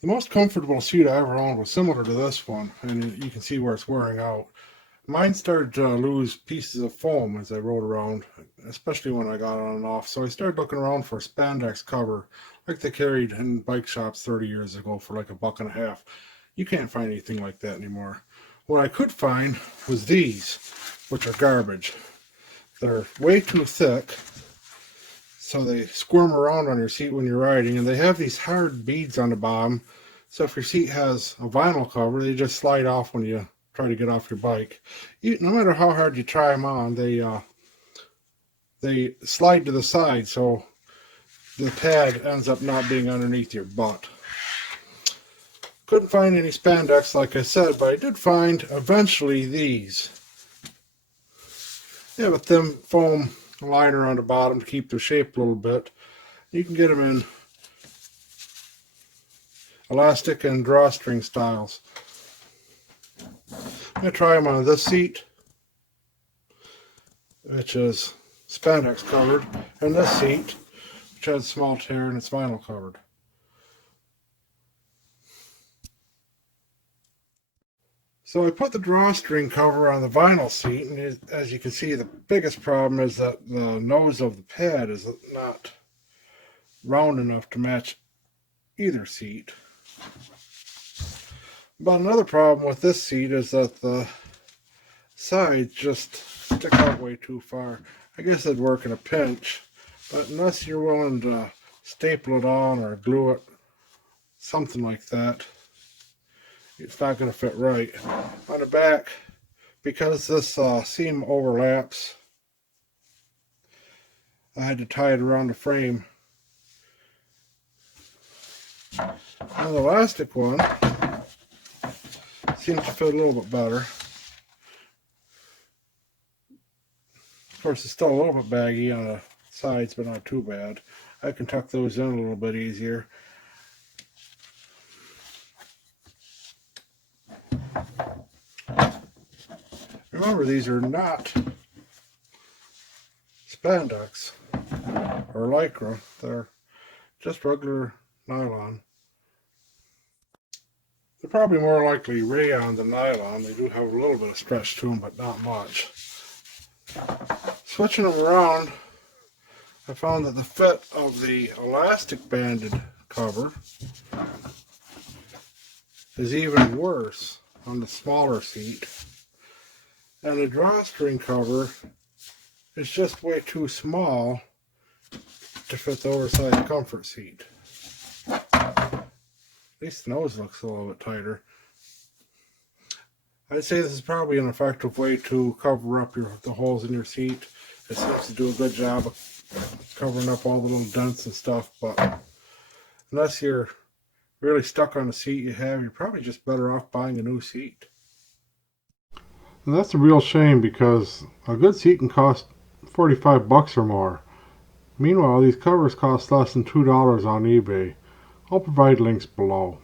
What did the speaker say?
The most comfortable seat I ever owned was similar to this one, and you can see where it's wearing out. Mine started to lose pieces of foam as I rode around, especially when I got on and off. So I started looking around for a spandex cover like they carried in bike shops 30 years ago for like $1.50. You can't find anything like that anymore. What I could find was these, which are garbage. They're way too thick, so they squirm around on your seat when you're riding, and they have these hard beads on the bottom. So if your seat has a vinyl cover, they just slide off when you try to get off your bike. No matter how hard you try them on, they slide to the side, so the pad ends up not being underneath your butt. Couldn't find any spandex, like I said, but I did find eventually these. They have a thin foam liner on the bottom to keep their shape a little bit. You can get them in elastic and drawstring styles. I'm going to try them on this seat, which is spandex covered, and this seat, which has a small tear and it's vinyl covered. So I put the drawstring cover on the vinyl seat, and as you can see, the biggest problem is that the nose of the pad is not round enough to match either seat. But another problem with this seat is that the sides just stick out way too far. I guess it'd work in a pinch, but unless you're willing to staple it on or glue it, something like that, it's not going to fit right. On the back, because this seam overlaps, I had to tie it around the frame. Now the elastic one seems to fit a little bit better. Of course, it's still a little bit baggy on the sides, but not too bad. I can tuck those in a little bit easier. Remember, these are not spandex or lycra. They're just regular nylon. They're probably more likely rayon than nylon. They do have a little bit of stretch to them, but not much. Switching them around, I found that the fit of the elastic banded cover is even worse on the smaller seat. And the drawstring cover is just way too small to fit the oversized comfort seat. At least the nose looks a little bit tighter. I'd say this is probably an effective way to cover up the holes in your seat. It seems to do a good job of covering up all the little dents and stuff, but unless you're really stuck on the seat you have, you're probably just better off buying a new seat. And that's a real shame, because a good seat can cost $45 or more. Meanwhile, these covers cost less than $2 on eBay. I'll provide links below.